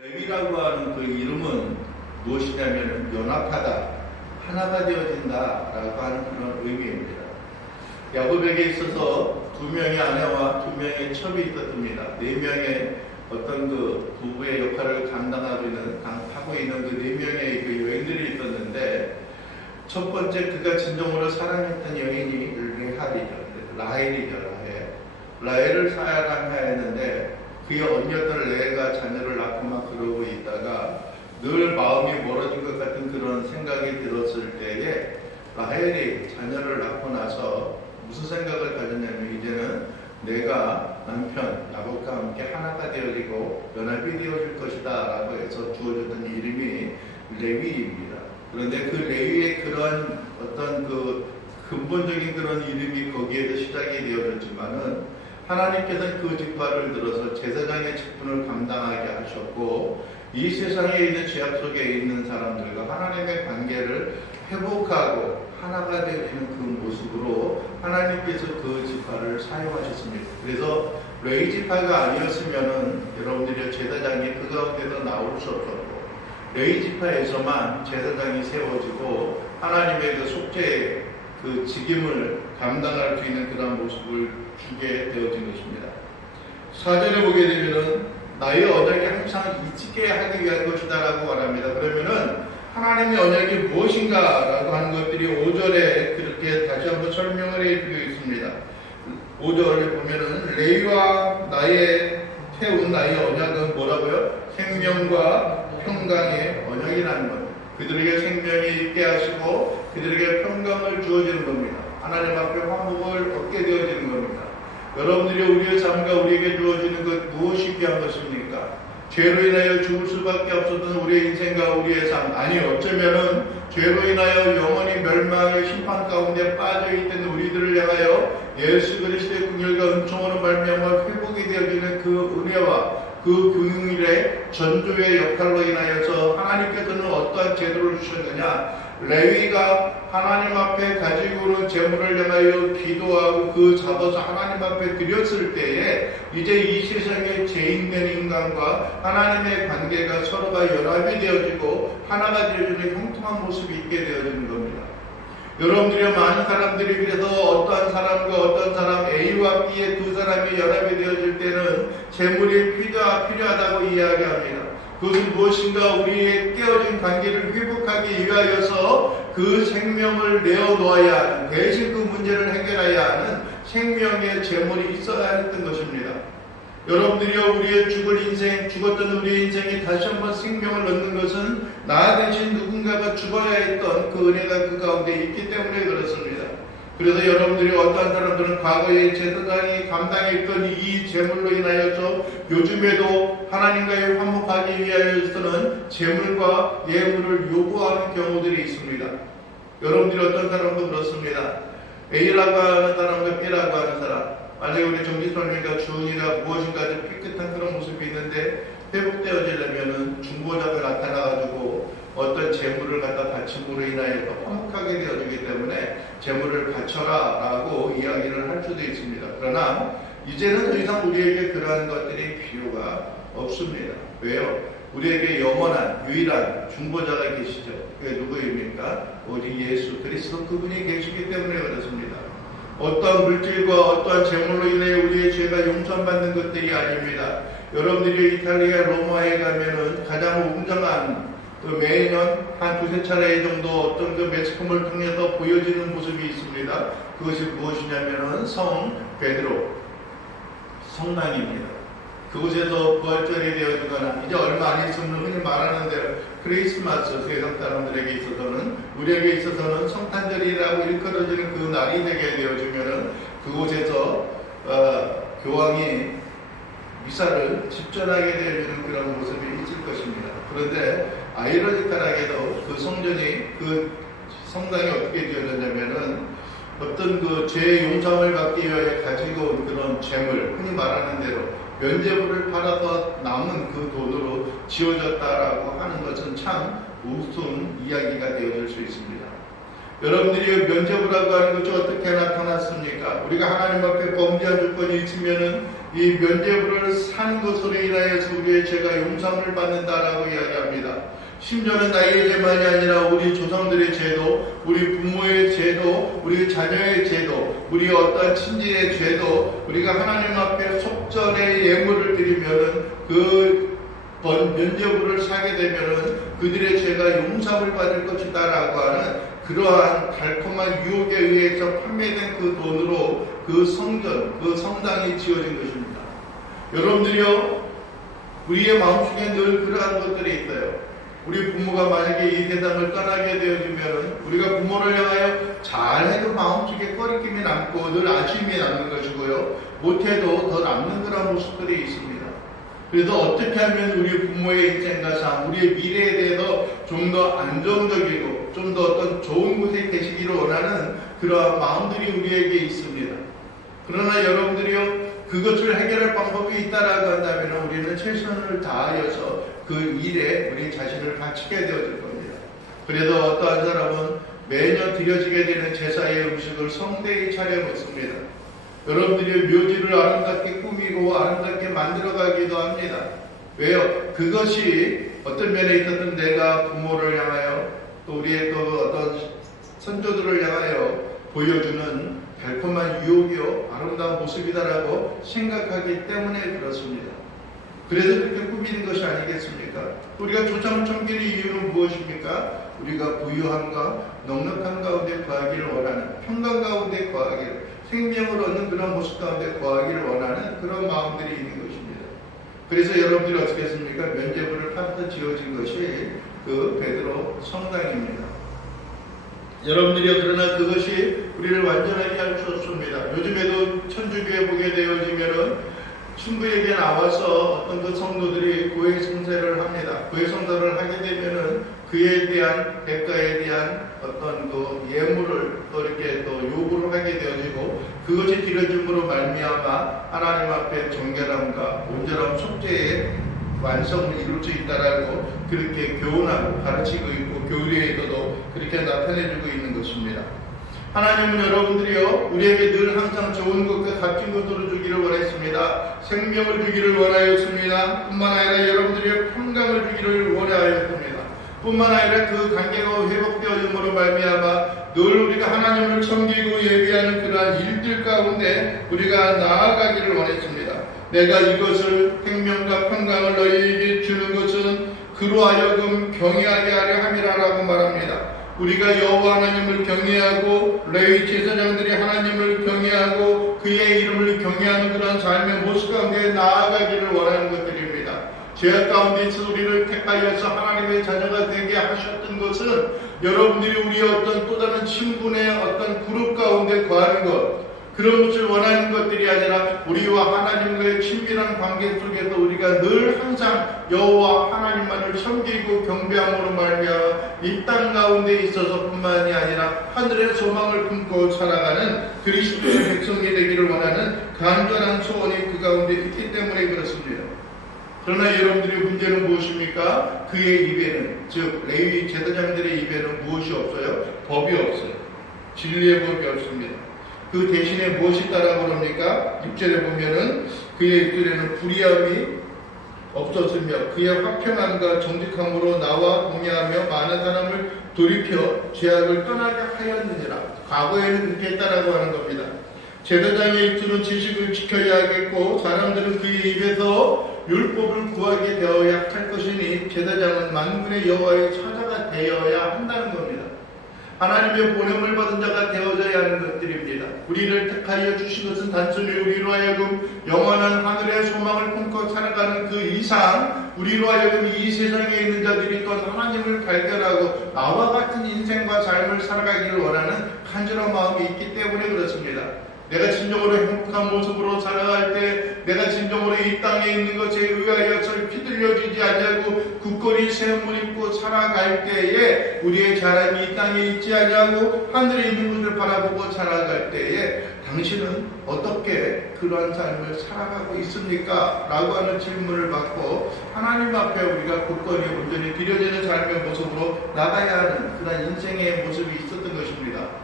레위라고 하는 그 이름은 무엇이냐면 연합하다, 하나가 되어진다라고 하는 그런 의미입니다. 야곱에게 있어서 두 명의 아내와 두 명의 첩이 있었습니다. 네 명의 어떤 그 부부의 역할을 감당하고 있는 그 네 명의 그 여인들이 있었는데, 첫 번째 그가 진정으로 사랑했던 여인이 레할이죠. 라헬이죠. 라헬을 사랑하였는데 그의 언니였던 레아가 자녀를 낳고 막 그러고 있다가 늘 마음이 멀어진 것 같은 그런 생각이 들었을 때에 라헬이 자녀를 낳고 나서 무슨 생각을 가졌냐면, 이제는 내가 남편 야곱과 함께 하나가 되어지고 연합이 되어질 것이다 라고 해서 주어졌던 이름이 레위입니다. 그런데 그 레위의 그런 어떤 그 근본적인 그런 이름이 거기에도 시작이 되어졌지만은, 하나님께서는 그 지파를 들어서 제사장의 직분을 감당하게 하셨고, 이 세상에 있는 죄악 속에 있는 사람들과 하나님의 관계를 회복하고 하나가 되어지는 그 모습으로 하나님께서 그 지파를 사용하셨습니다. 그래서 레위 지파가 아니었으면은 여러분들이 제사장이 그 가운데서 나올 수 없었고, 레위 지파에서만 제사장이 세워지고 하나님의 그 속죄의 그 직임을 감당할 수 있는 그런 모습을 주게 되어진 것입니다. 4절에 보게 되면은 나의 언약이 항상 잊게 하기 위한 것이다 라고 말합니다. 그러면은 하나님의 언약이 무엇인가 라고 하는 것들이 5절에 그렇게 다시 한번 설명을 해주고 있습니다. 5절에 보면은 레위와 나의 태운 나의 언약은 뭐라고요? 생명과 평강의 언약이라는 것. 그들에게 생명이 있게 하시고 그들에게 평강을 주어지는 겁니다. 하나님 앞에 화목을 얻게 되어지는 겁니다. 여러분들이 우리의 삶과 우리에게 주어지는 것 무엇이 귀한 것입니까? 죄로 인하여 죽을 수밖에 없었던 우리의 인생과 우리의 삶, 아니 어쩌면은 죄로 인하여 영원히 멸망의 심판 가운데 빠져있던 우리들을 향하여 예수 그리스도의 긍휼과 은총으로 말미암아 회복이 되어지는 그 은혜와 그 긍휼의 전조의 역할로 인하여서 하나님께서는 어떠한 제도를 주셨느냐? 레위가 하나님 앞에 가지고 오는 제물을 향하여 기도하고 그 잡아서 하나님 앞에 드렸을 때에 이제 이 세상에 죄인된 인간과 하나님의 관계가 서로가 연합이 되어지고 하나가 되어지는 형통한 모습이 있게 되어지는 겁니다. 여러분들이 많은 사람들이 그래서 어떠한 사람과 어떤 사람 A와 B의 두 사람이 연합이 되어질 때는 재물이 필요하다고 이야기합니다. 그것은 무엇인가 우리의 깨어진 관계를 회복하기 위하여서 그 생명을 내어놓아야 하는, 대신 그 문제를 해결해야 하는 생명의 재물이 있어야 했던 것입니다. 여러분들이요, 우리의 죽었던 우리의 인생이 다시 한번 생명을 얻는 것은 나 대신 누군가가 죽어야 했던 그 은혜가 그 가운데 있기 때문에 그렇습니다. 그래서 여러분들이 어떠한 사람들은 과거에 제사장이 감당했던 이 제물로 인하여서 요즘에도 하나님과의 화목하기 위하여서는 제물과 예물을 요구하는 경우들이 있습니다. 여러분들이 어떤 사람도 그렇습니다. A라고 하는 사람과 B라고 하는 사람, 만약에 우리 정기설명과 주은이가 무엇인가 좀 깨끗한 그런 모습이 있는데 회복되어지려면은 중보자가 나타나가지고 어떤 재물을 갖다 바침으로 인하여 화목하게 되어지기 때문에 재물을 바쳐라 라고 이야기를 할 수도 있습니다. 그러나 이제는 더 이상 우리에게 그러한 것들이 필요가 없습니다. 왜요? 우리에게 영원한 유일한 중보자가 계시죠. 그게 누구입니까? 오직 예수 그리스도, 그분이 계시기 때문에 그렇습니다. 어떠한 물질과 어떠한 재물로 인해 우리의 죄가 용서받는 것들이 아닙니다. 여러분들이 이탈리아 로마에 가면은 가장 웅장한 매년 한 두세 차례 정도 어떤 그 매스컴을 통해서 보여지는 모습이 있습니다. 그것이 무엇이냐면은 성 베드로 성당입니다. 그곳에서 부활절이 되어지거나 이제 얼마 안 있으면 흔히 말하는 대로 크리스마스, 세상 사람들에게 있어서는, 우리에게 있어서는 성탄절이라고 일컬어지는 그 날이 되게 되어지면은 그곳에서 교황이 미사를 집전하게 되어지는 그런 모습이 있을 것입니다. 그런데 아이러니컬하게도 그 성전이, 그 성당이 어떻게 되어졌냐면은 어떤 그 죄 용서를 받기 위해 가지고 온 그런 재물, 흔히 말하는 대로 면죄부를 팔아서 남은 그 돈으로 지어졌다라고 하는 것은 참 우스운 이야기가 되어질 수 있습니다. 여러분들이 면죄부라고 하는 것이 어떻게 나타났습니까? 우리가 하나님 앞에 범죄한 조건이 있으면은 이 면죄부를 산 것으로 인하여서 우리의 죄가 용서를 받는다라고 이야기합니다. 심지어는 나의 죄만이 아니라 우리 조상들의 죄도, 우리 부모의 죄도, 우리 자녀의 죄도, 우리 어떤 친지의 죄도 우리가 하나님 앞에 속전의 예물을 드리면은 그 면죄부를 사게 되면은 그들의 죄가 용서를 받을 것이다라고 하는 그러한 달콤한 유혹에 의해서 판매된 그 돈으로 그 성전, 그 성당이 지어진 것입니다. 여러분들이요, 우리의 마음속에 늘 그러한 것들이 있어요. 우리 부모가 만약에 이 세상을 떠나게 되어지면 우리가 부모를 향하여 잘해도 마음속에 꺼리낌이 남고 늘 아쉬움이 남는 것이고요, 못해도 더 남는 그런 모습들이 있습니다. 그래서 어떻게 하면 우리 부모의 인생과 삶, 우리의 미래에 대해서 좀 더 안정적이고 좀 더 어떤 좋은 곳에 계시기를 원하는 그러한 마음들이 우리에게 있습니다. 그러나 여러분들이요, 그것을 해결할 방법이 있다라고 한다면 우리는 최선을 다하여서 그 일에 우리 자신을 바치게 되어질 겁니다. 그래서 어떠한 사람은 매년 드려지게 되는 제사의 음식을 성대히 차려 놓습니다. 여러분들이 묘지를 아름답게 꾸미고 아름답게 만들어가기도 합니다. 왜요? 그것이 어떤 면에 있어서는 내가 부모를 향하여 또 우리의 또 어떤 선조들을 향하여 보여주는 달콤한 유혹이요 아름다운 모습이다라고 생각하기 때문에 그렇습니다. 그래서 그렇게 꾸미는 것이 아니겠습니까? 우리가 조상을 섬기는 이유는 무엇입니까? 우리가 부유함과 넉넉함 가운데 거하기를 원하는, 평강 가운데 거하기를, 생명을 얻는 그런 모습 가운데 거하기를 원하는 그런 마음들이 있는 것입니다. 그래서 여러분들이 어떻게 했습니까? 면죄부를 파서 지어진 것이 그 베드로 성당입니다. 여러분들이요, 그러나 그것이 우리를 완전하게 할 수 없습니다. 요즘에도 천주교에 보게 되어지면은 친구에게 나와서 어떤 그 성도들이 고해 성사를 합니다. 고해 성사를 하게 되면은 그에 대한 대가에 대한 어떤 그 예물을 또 이렇게 또 요구를 하게 되어지고 그것이 드려짐으로 말미암아 하나님 앞에 정결함과 온전함 속죄의 완성을 이룰 수 있다라고 그렇게 교훈하고 가르치고 있고 교리에서도 그렇게 나타내주고 있는 것입니다. 하나님은 여러분들이요, 우리에게 늘 항상 좋은 것과 값진 것으로 주기를 원했습니다. 생명을 주기를 원하였습니다. 뿐만 아니라 여러분들이 평강을 주기를 원하였습니다. 뿐만 아니라 그 관계가 회복되어짐으로 말미암아 늘 우리가 하나님을 섬기고 예비하는 그러한 일들 가운데 우리가 나아가기를 원했습니다. 내가 이것을 생명과 평강을 너희에게 주는 것은 그로 하여금 경외하게 하려 함이라라고 말합니다. 우리가 여호와 하나님을 경외하고 레위 제사장들이 하나님을 경외하고 그의 이름을 경외하는 그런 삶의 모습 가운데 나아가기를 원하는 것들입니다. 죄악 가운데 있어 우리를 택하여서 하나님의 자녀가 되게 하셨던 것은 여러분들이 우리의 어떤 또 다른 친분의 어떤 그룹 가운데 거하는 것, 그런 것을 원하는 것들이 아니라 우리와 하나님과의 친밀한 관계 속에서 우리가 늘 항상 여호와 하나님만을 섬기고 경배함으로 말미암아 이 땅 가운데 있어서 뿐만이 아니라 하늘의 소망을 품고 살아가는 그리스도의 백성이 되기를 원하는 간절한 소원이 그 가운데 있기 때문에 그렇습니다. 그러나 여러분들의 문제는 무엇입니까? 그의 입에는, 즉 레위 제사장들의 입에는 무엇이 없어요? 법이 없어요. 진리의 법이 없습니다. 그 대신에 무엇이 있다라고 합니까? 6절에 보면은 그의 입술에는 불의함이 없었으며 그의 화평함과 정직함으로 나와 동의하며 많은 사람을 돌이켜 죄악을 떠나게 하였느니라. 과거에는 그렇게 했다라고 하는 겁니다. 제사장의 입술은 지식을 지켜야 하겠고 사람들은 그의 입에서 율법을 구하게 되어야 할 것이니 제사장은 만군의 여호와의 사자가 되어야 한다는 겁니다. 하나님의 보냄을 받은 자가 되어져야 하는 것들입니다. 우리를 택하여 주신 것은 단순히 우리로 하여금 영원한 하늘의 소망을 품고 살아가는 그 이상 우리로 하여금 이 세상에 있는 자들이 또 하나님을 발견하고 나와 같은 인생과 삶을 살아가기를 원하는 간절한 마음이 있기 때문에 그렇습니다. 내가 진정으로 행복한 모습으로 살아갈 때 내가 진정으로 이 땅에 있는 것에 의하여서 휘둘려지지 아니하고 굳건히 샘을 입고 살아갈 때에 우리의 자랑이 이 땅에 있지 아니하고 하늘에 있는 것을 바라보고 살아갈 때에 당신은 어떻게 그러한 삶을 살아가고 있습니까? 라고 하는 질문을 받고 하나님 앞에 우리가 굳건히 온전히 드려지는 삶의 모습으로 나가야 하는 그런 인생의 모습이 있었던 것입니다.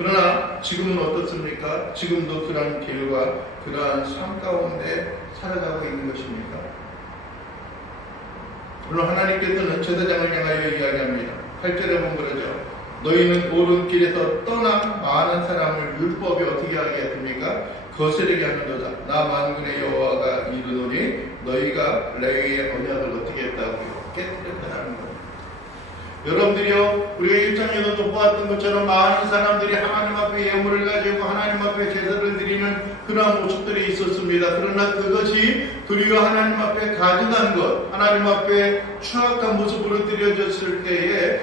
그러나 지금은 어떻습니까? 지금도 그러한 길과 그러한 삶 가운데 살아가고 있는 것입니까? 물론 하나님께서는 제사장을 향하여 이야기합니다. 8절에 보면 그러죠. 너희는 옳은 길에서 떠나 많은 사람을 율법이 어떻게 하게 했습니까? 거스르게 하는도다. 나 만군의 여호와가 이르노니 너희가 레위의 언약을 어떻게 했다고요? 깨뜨렸다는 거예요. 여러분들이요, 우리가 1장에서도 보았던 것처럼 많은 사람들이 하나님 앞에 예물을 가지고 하나님 앞에 제사를 드리는 그러한 모습들이 있었습니다. 그러나 그것이 도리어 하나님 앞에 가증한 것, 하나님 앞에 추악한 모습으로 드려졌을 때에